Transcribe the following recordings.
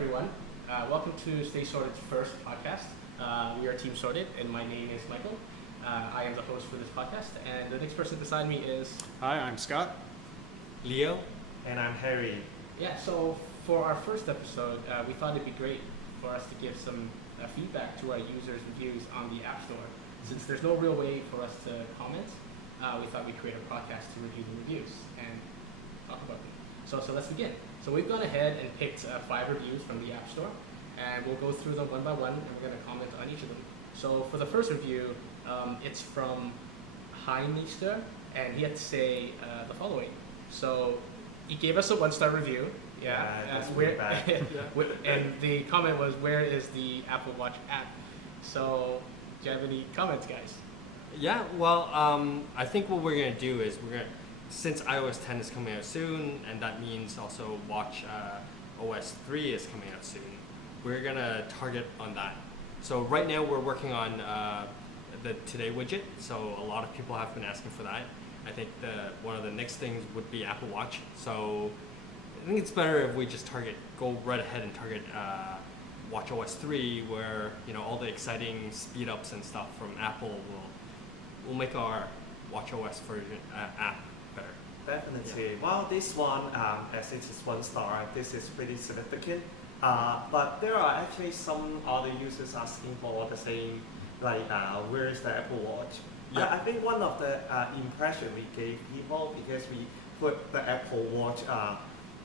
everyone. Welcome to Stay Sorted's first podcast. We are Team Sorted, and my name is Michael. I am the host for this podcast, and the next person beside me is... Hi, I'm Scott. Leo. And I'm Harry. Yeah, so for our first episode, we thought it'd be great for us to give some feedback to our users' reviews on the App Store. Since there's no real way for us to comment, we thought we'd create a podcast to review the reviews and talk about them. So let's begin. So we've gone ahead and picked 5 reviews from the App Store, and we'll go through them one by one, and we're going to comment on each of them. So for the first review, it's from Heinister, and he had to say the following. So he gave us a 1-star review. That's where, bad. and the comment was, "Where is the Apple Watch app?" So do you have any comments, guys? Yeah, well, I think what we're going to do is since iOS 10 is coming out soon, and that means also Watch OS 3 is coming out soon, we're going to target on that. So right now we're working on the Today widget, so a lot of people have been asking for that. I think one of the next things would be Apple Watch. So I think it's better if we just go right ahead and target Watch OS 3, where all the exciting speed ups and stuff from Apple will make our Watch OS version app better. Definitely. Yeah. Well, this one, as it is 1 star, this is pretty significant. But there are actually some other users asking for the same, like, where is the Apple Watch? Yeah. I think one of the impression we gave people, because we put the Apple Watch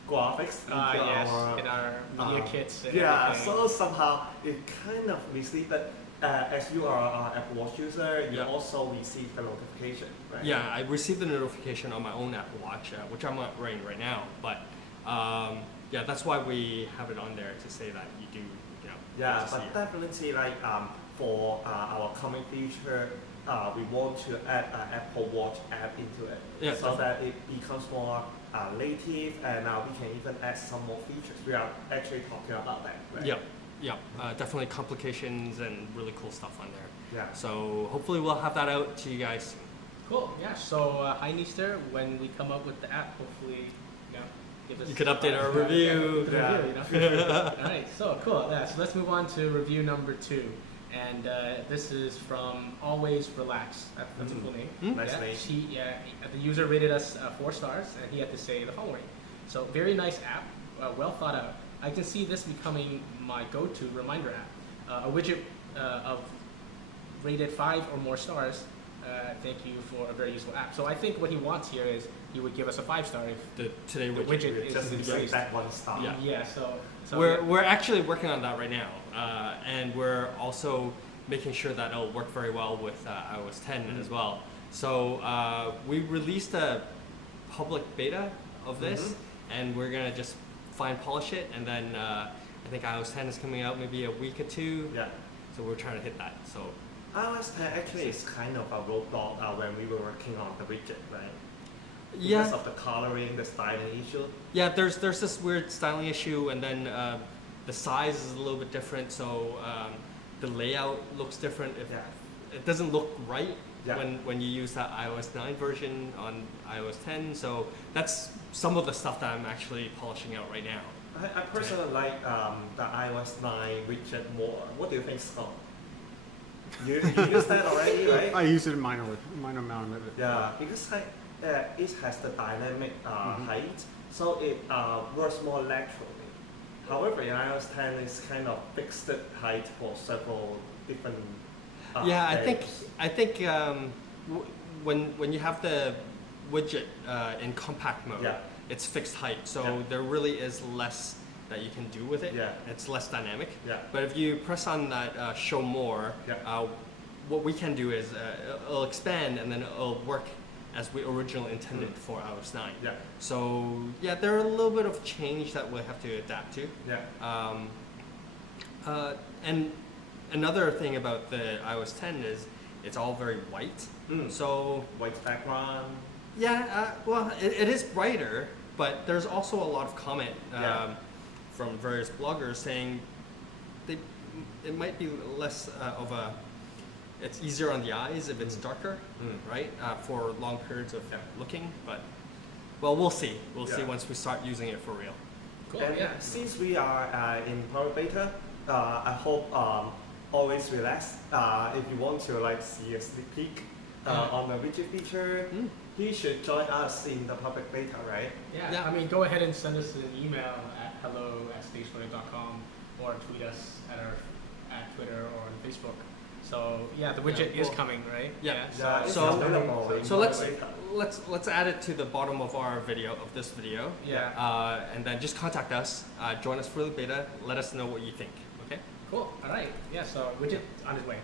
graphics into in our media kits. And everything. So somehow it kind of misleaded. As you are an Apple Watch user, you also receive the notification, right? Yeah, I received the notification on my own Apple Watch, which I'm not wearing right now. But that's why we have it on there to say that you do, Yeah, but definitely, like for our coming future, we want to add an Apple Watch app into it, so that it becomes more native, and we can even add some more features. We are actually talking about that, right? Yeah, definitely complications and really cool stuff on there. Yeah. So hopefully we'll have that out to you guys soon. Cool. Yeah. So Heinister, when we come up with the app, hopefully, give us. You could update our review. All right. So cool. Yeah. So let's move on to review number 2, and this is from Always Relax. That's a cool name. Nice name. The user rated us 4 stars, and he had to say the following. So very nice app, well thought out. I can see this becoming my go-to reminder app. A widget of rated 5 or more stars. Thank you for a very useful app. So I think what he wants here is he would give us a 5-star if the Today widget is just increased. that 1 star. Yeah. So we're actually working on that right now, and we're also making sure that it'll work very well with iOS 10 as well. So we released a public beta of this, and we're gonna just fine polish it, and then I think iOS 10 is coming out maybe a week or 2. Yeah. So we're trying to hit that. So iOS 10 actually is kind of a roadblock when we were working on the widget, right? Yeah. Because of the coloring, the styling issue. Yeah, there's this weird styling issue, and then the size is a little bit different, so the layout looks different. It doesn't look right when you use that iOS 9 version on iOS 10. So that's some of the stuff that I'm actually polishing out right now. I personally like the iOS 9 widget more. What do you think, Scott? You use that already, right? I use it in minor amount of it. Yeah, because it has the dynamic height, so it works more laterally. However, in iOS 10, it's kind of fixed height for several different. I think when you have the widget in compact mode, it's fixed height, so there really is less that you can do with it. Yeah. It's less dynamic. Yeah. But if you press on that show more, what we can do is it'll expand, and then it'll work as we originally intended for iOS 9. Yeah. So there are a little bit of change that we'll have to adapt to. Yeah. And another thing about the iOS 10 is it's all very white. So white background. Yeah, well, it is brighter, but there's also a lot of comment from various bloggers saying it might be less of a. It's easier on the eyes if it's darker, right? For long periods of looking, but well, we'll see. We'll see once we start using it for real. Cool. And Yeah. since we are in public beta, I hope always relax. If you want to like see a sneak peek on the widget feature, he should join us in the public beta, right? Yeah. Yeah. I mean, go ahead and send us an email at hello@stageloaded.com or tweet us at Twitter or on Facebook. So yeah, the widget is cool. coming, right? Yeah. Yeah, it's So- available in So public beta. let's add it to the bottom of our video of this video. Yeah. And then just contact us, join us for the beta, let us know what you think. Okay. Cool. All right. Yeah. So widget on its way.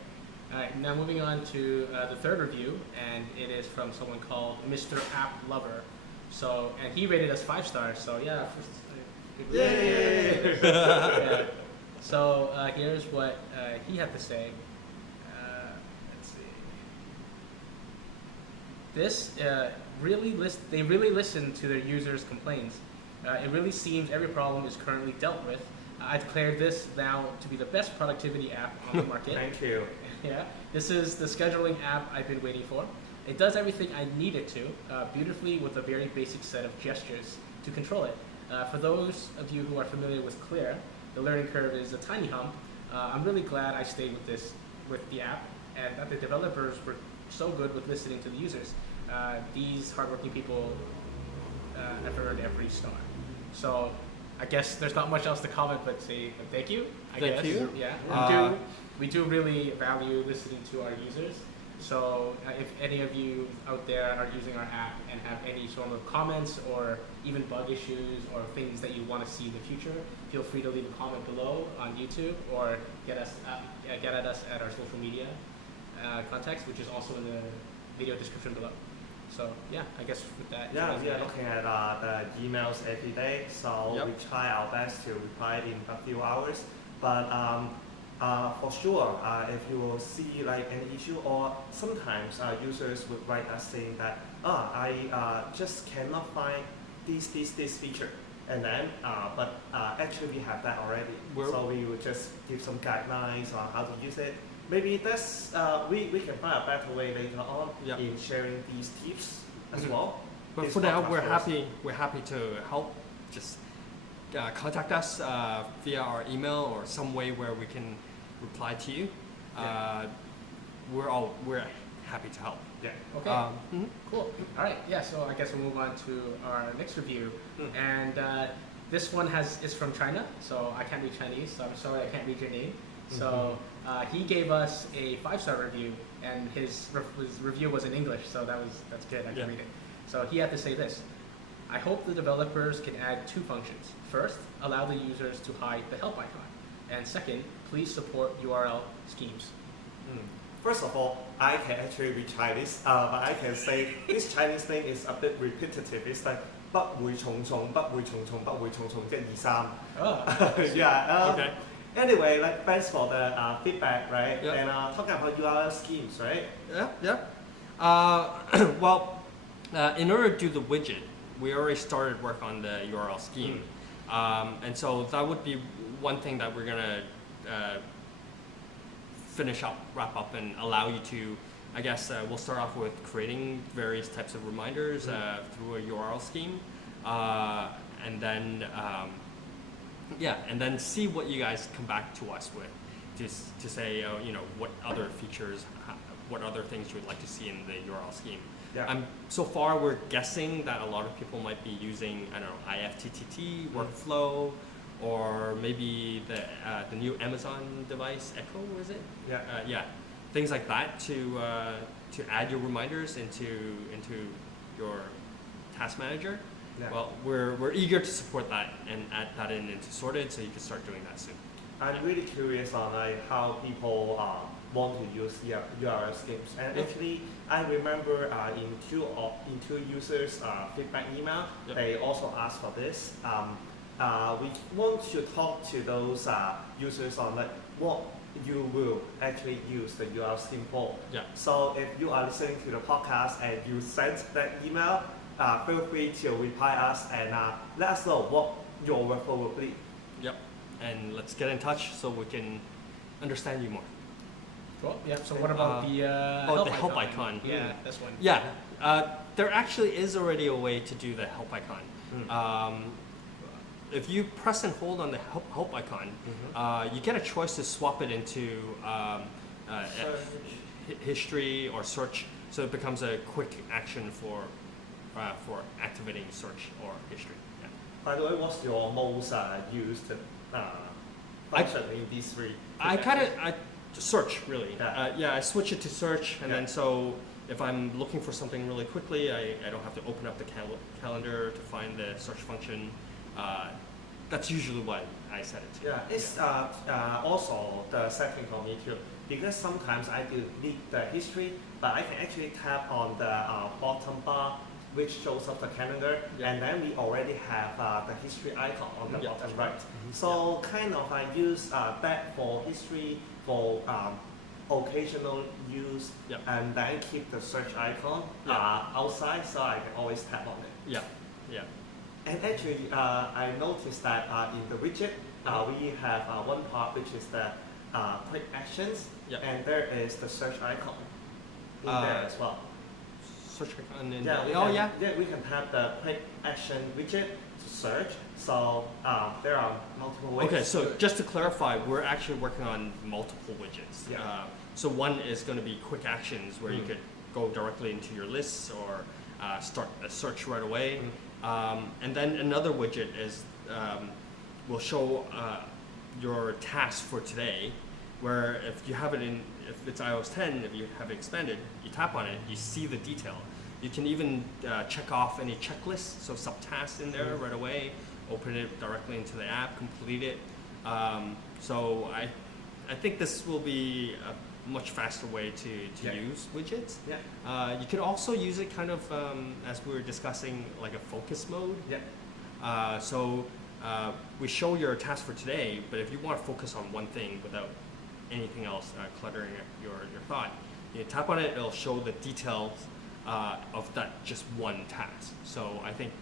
All right. Now moving on to the third review, and it is from someone called Mr. App Lover. So and he rated us 5 stars. So yeah. Yay! Yeah. So here's what he had to say. Let's see. This they really listen to their users' complaints. It really seems every problem is currently dealt with. I declare this now to be the best productivity app on the market. Thank you. Yeah, this is the scheduling app I've been waiting for. It does everything I need it to, beautifully with a very basic set of gestures to control it. For those of you who are familiar with Clear, the learning curve is a tiny hump. I'm really glad I stayed with the app, and that the developers were so good with listening to the users. These hardworking people have earned every star. So I guess there's not much else to comment but say thank you. Thank you. Yeah, we do really value listening to our users. So if any of you out there are using our app and have any sort of comments or even bug issues or things that you want to see in the future, feel free to leave a comment below on YouTube or get at us at our social media contacts, which is also in the video description below. So yeah, I guess with that. Yeah, we are looking at the emails every day, so Yep. we try our best to reply in a few hours. But for sure, if you will see like an issue, or sometimes users would write us saying that, I just cannot find this feature, and then but actually we have that already. So we will just give some guidelines on how to use it. Maybe that's we can find a better way later on Yep. in sharing these tips as well. But It's for now, not we're for us. happy to help. Just contact us via our email or some way where we can reply to you. We're happy to help. Yeah. Okay. Cool. All right. Yeah. So I guess we'll move on to our next review, and this one is from China. So I can't read Chinese. So I'm sorry I can't read your name. So he gave us a 5-star review, and his review was in English. So that's good. I can read it. So he had to say this: I hope the developers can add 2 functions. First, allow the users to hide the help icon, and second, please support URL schemes. First of all, I can actually read Chinese, but I can say this Chinese thing is a bit repetitive. It's like 不會重重，不會重重，不會重重，即係2、3。Oh. Yeah. Okay. Anyway, like thanks for the feedback, right? Yeah. And talking about URL schemes, right? Yeah. Well, in order to do the widget, we already started work on the URL scheme, and so that would be one thing that we're gonna wrap up, and allow you to. I guess we'll start off with creating various types of reminders through a URL scheme, and then and then see what you guys come back to us with, to say what other features, what other things you would like to see in the URL scheme. Yeah. So far we're guessing that a lot of people might be using IFTTT workflow, or maybe the new Amazon device Echo, is it? Yeah. Things like that to add your reminders into your task manager. Yeah. Well, we're eager to support that and add that into Sorted, so you can start doing that soon. I'm really curious on like how people want to use URL schemes. And actually, I remember in two users' feedback email, they also asked for this. We want to talk to those users on like what you will actually use the URL scheme for. Yeah. So if you are listening to the podcast and you sent that email, feel free to reply us and let us know what your workflow will be. Yep. And let's get in touch so we can understand you more. Cool. Yeah. So what about the help icon? Yeah, this one. Yeah. There actually is already a way to do the help icon. if you press and hold on the help icon, you get a choice to swap it into history or search. So it becomes a quick action for activating search or history. Yeah. By the way, what's your most used function in these three? I search really. Yeah. I switch it to search, and Yeah. then so if I'm looking for something really quickly, I don't have to open up the calendar to find the search function. That's usually what I set it to. Yeah, it's also the setting for me too, because sometimes I do need the history, but I can actually tap on the bottom bar, which shows up the calendar, Yeah. and then we already have the history icon on the Yeah, bottom that's right. right. So kind of I use that for history, for occasional use, Yeah. and then keep the search icon Yeah. outside, so I can always tap on it. Yeah, yeah. And actually, I noticed that in the widget, we have one part which is the quick actions, Yeah. and there is the search icon in there as well. Search icon in Yeah, we can tap the quick action widget to search. So there are multiple ways. Okay, so just to clarify, we're actually working on multiple widgets. Yeah. So one is going to be quick actions where you Mm. could go directly into your lists or start a search right away. And then another widget is will show your task for today, where if you have it if it's iOS 10, if you have it expanded, you tap on it, you see the detail. You can even check off any checklists, so subtasks in there right away, open it directly into the app, complete it. So I think this will be a much faster way to Yeah. use widgets. Yeah. You could also use it kind of, as we were discussing, like a focus mode. Yeah. So we show your task for today, but if you want to focus on one thing without anything else cluttering up your thought, you tap on it, it'll show the details of that just one task. So I think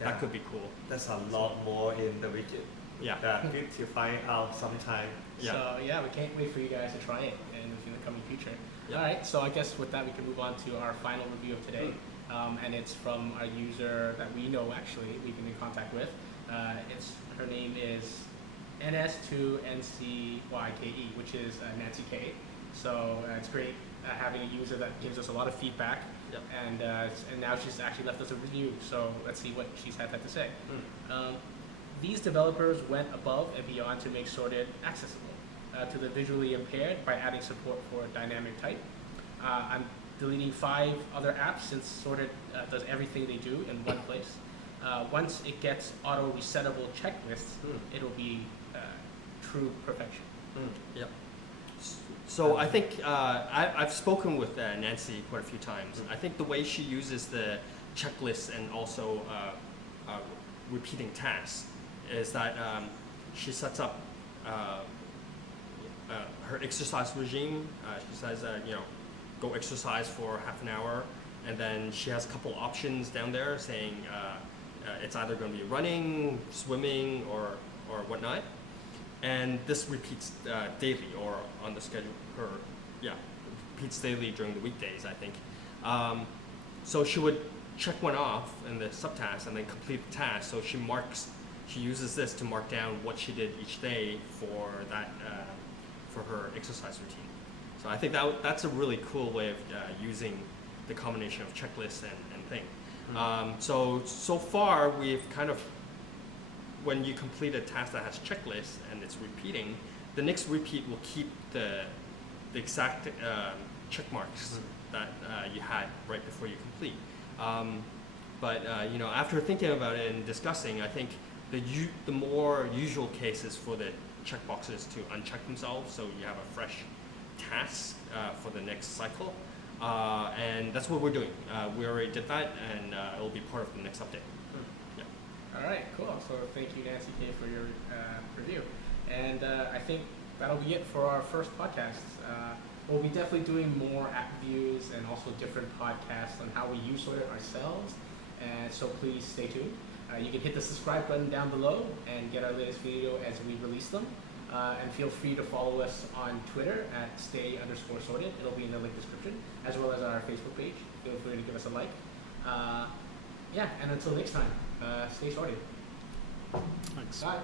Yeah. that could be cool. There's a lot more in the widget. Yeah. Good to find out sometime. Yeah. So yeah, we can't wait for you guys to try it in the coming future. Yeah. All right, so I guess with that we can move on to our final review of today, and it's from a user that we know actually we've been in contact with. Her name is NS2NCYKE, which is Nancy K. So it's great having a user that gives us a lot of feedback, Yep. and now she's actually left us a review. So let's see what she's had to say. These developers went above and beyond to make Sorted accessible to the visually impaired by adding support for dynamic type. I'm deleting 5 other apps since Sorted does everything they do in one place. Once it gets auto-resettable checklists, it'll be true perfection. Yep. So I think I've spoken with Nancy quite a few times. I think the way she uses the checklists and also repeating tasks is that she sets up her exercise regime. She says, go exercise for half an hour, and then she has a couple options down there saying it's either going to be running, swimming, or whatnot. And this repeats daily or on the schedule. Repeats daily during the weekdays, I think. So she would check one off in the subtask and then complete the task. So she uses this to mark down what she did each day for that for her exercise routine. So I think that's a really cool way of using the combination of checklists and thing. So far we've kind of, when you complete a task that has checklists and it's repeating, the next repeat will keep the exact check marks that you had right before you complete. But after thinking about it and discussing, I think the more usual case is for the checkboxes to uncheck themselves, so you have a fresh task for the next cycle. And that's what we're doing. We already did that, and it will be part of the next update. All right, cool. So thank you, Nancy K, for your review. And I think that'll be it for our first podcast. We'll be definitely doing more app reviews and also different podcasts on how we use Sorted ourselves. And so please stay tuned. You can hit the subscribe button down below and get our latest video as we release them. And feel free to follow us on Twitter at stay_sorted. It'll be in the link description, as well as our Facebook page. Feel free to give us a like. And until next time, stay sorted. Thanks. Bye.